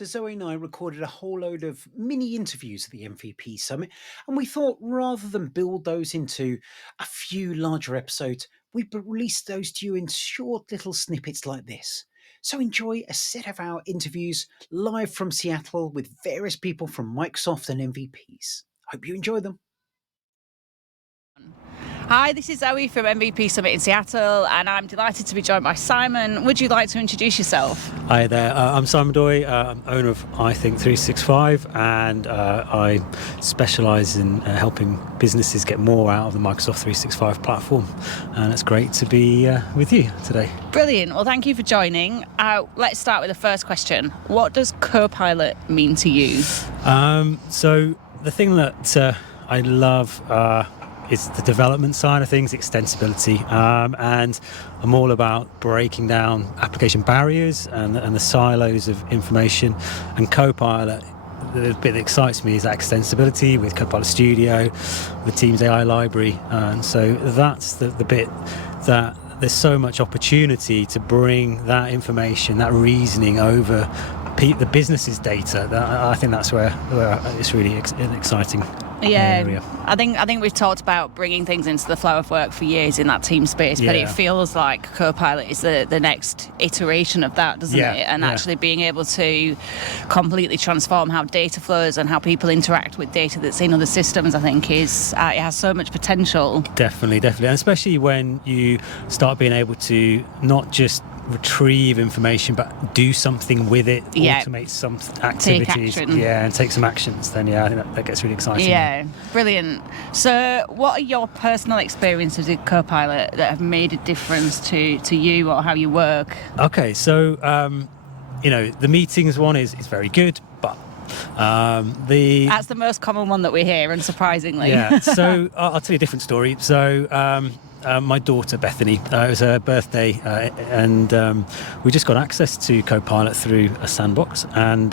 So Zoe and I recorded a whole load of mini interviews at the MVP Summit, and we thought rather than build those into a few larger episodes, we'd release those to you in short little snippets like this. So enjoy a set of our interviews live from Seattle with various people from Microsoft and MVPs. Hope you enjoy them. Hi, this is Zoe from MVP Summit in Seattle, and I'm delighted to be joined by Simon. Would you like to introduce yourself? Hi there, I'm Simon Doy, I'm owner of I Think 365, and I specialise in helping businesses get more out of the Microsoft 365 platform, and it's great to be with you today. Brilliant. Well, thank you for joining. Let's start with the first question. What does Copilot mean to you? So the thing that I love is the development side of things, extensibility, and I'm all about breaking down application barriers and the silos of information. And Copilot, the bit that excites me is that extensibility with Copilot Studio, with Teams AI library, and so that's the bit that there's so much opportunity to bring that information, that reasoning over the business's data. I think that's where it's really an exciting area. I think we've talked about bringing things into the flow of work for years in that team space, but it feels like Copilot is the next iteration of that, doesn't it? And actually being able to completely transform how data flows and how people interact with data that's in other systems, I think is it has so much potential. Definitely, and especially when you start being able to not just retrieve information but do something with it, automate some activities, and take some actions, then I think that gets really exciting. Brilliant. So what are your personal experiences with Copilot that have made a difference to you or how you work? Okay, so the meetings one is very good, but that's the most common one that we hear, unsurprisingly. So I'll tell you a different story. So my daughter Bethany, it was her birthday, and we just got access to Copilot through a sandbox, and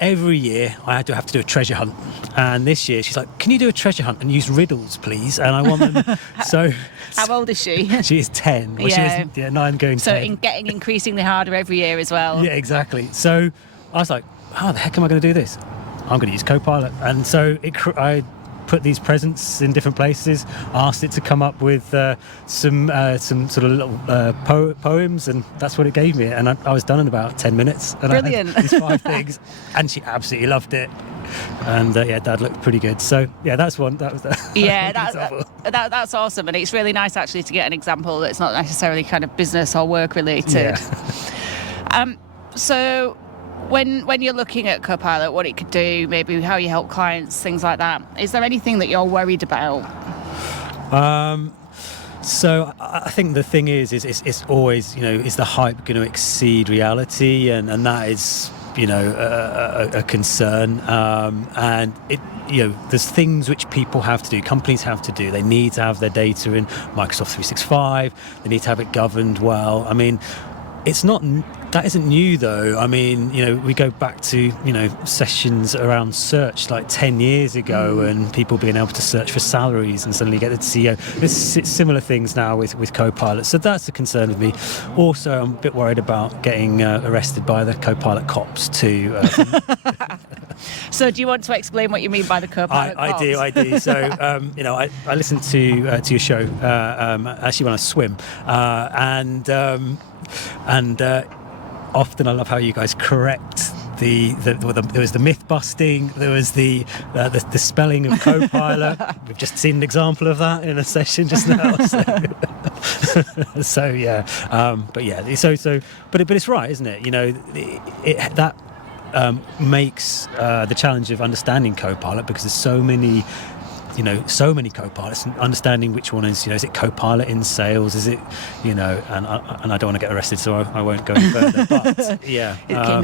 every year I have to do a treasure hunt, and this year she's like, can you do a treasure hunt and use riddles please, and I want them. So how old is she? She is 10. Well, she is 9 going 10. So getting increasingly harder every year as well. Yeah, exactly. So I was like, how the heck am I going to do this? I'm going to use Copilot. And so I put these presents in different places, asked it to come up with some sort of little poems, and that's what it gave me. And I was done in about 10 minutes. And brilliant. I had these 5 things, and she absolutely loved it. And Dad looked pretty good. So that's one. That was that's awesome, and it's really nice actually to get an example that's not necessarily kind of business or work related. So when you're looking at Copilot, what it could do, maybe how you help clients, things like that, is there anything that you're worried about? So I think the thing is it's always, is the hype going to exceed reality, and that is, a concern. And it, there's things which people have to do, companies have to do. They need to have their data in Microsoft 365. They need to have it governed well. I mean, that isn't new though. I mean, we go back to, sessions around search like 10 years ago, and people being able to search for salaries and suddenly get the CEO. There's similar things now with Copilot. So that's a concern with me. Also, I'm a bit worried about getting arrested by the Copilot cops too. So do you want to explain what you mean by the Copilot cops? I do. So, I listen to your show, actually when I swim, and often I love how you guys correct there was the myth busting, there was the spelling of Copilot. We've just seen an example of that in a session just now. But it's right, isn't it? That makes the challenge of understanding Copilot, because there's so many Copilots, and understanding which one is it Copilot in sales, is it, and I don't want to get arrested, so I won't go any further, but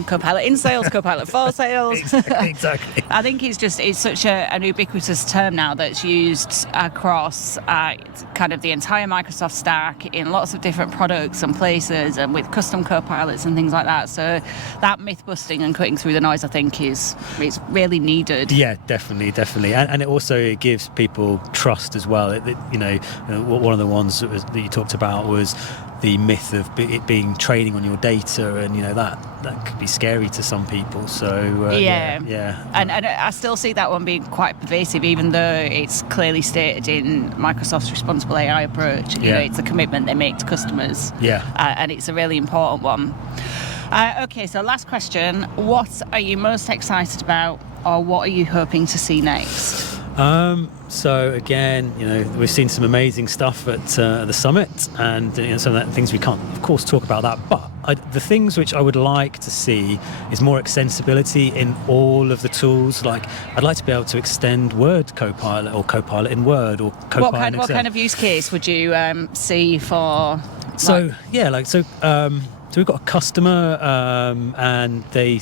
Copilot in sales, Copilot for sales. Exactly. I think it's such an ubiquitous term now that's used across kind of the entire Microsoft stack in lots of different products and places, and with custom Copilots and things like that. So that myth busting and cutting through the noise, I think, is really needed. Yeah, definitely, and it also gives gives people trust as well. One of the ones that you talked about was the myth of it being training on your data, and that could be scary to some people. So and I still see that one being quite pervasive, even though it's clearly stated in Microsoft's responsible AI approach. It's a commitment they make to customers, and it's a really important one. Okay, so last question: what are you most excited about, or what are you hoping to see next? So again, we've seen some amazing stuff at the summit, and some of the things we can't, of course, talk about that. But the things which I would like to see is more extensibility in all of the tools. Like, I'd like to be able to extend Word Copilot, or Copilot in Word, or Copilot in Excel. What kind of use case would you see for? So we've got a customer, and they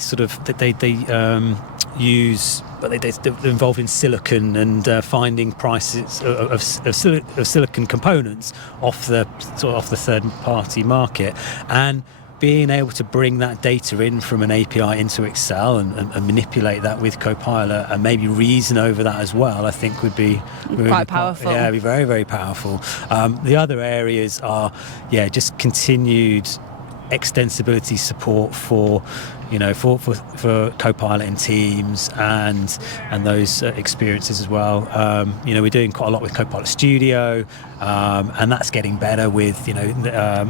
use, but they're involved in silicon and finding prices of silicon components off the third party market, and being able to bring that data in from an API into Excel and manipulate that with Copilot, and maybe reason over that as well, I think would be really quite powerful. It'd be very, very powerful. The other areas are just continued extensibility support for Copilot in Teams and those experiences as well. We're doing quite a lot with Copilot Studio, and that's getting better with,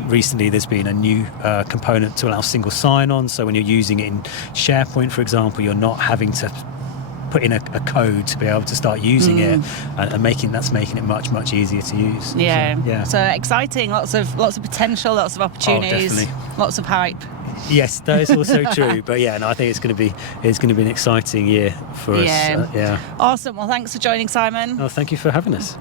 recently there's been a new component to allow single sign-on. So when you're using it in SharePoint, for example, you're not having to put in a code to be able to start using it, and making it much easier to use. So exciting, lots of potential, lots of opportunities, lots of hype. Yes, that is also true. But I think it's going to be an exciting year for us. Awesome. Well, thanks for joining, Simon. Oh, thank you for having us.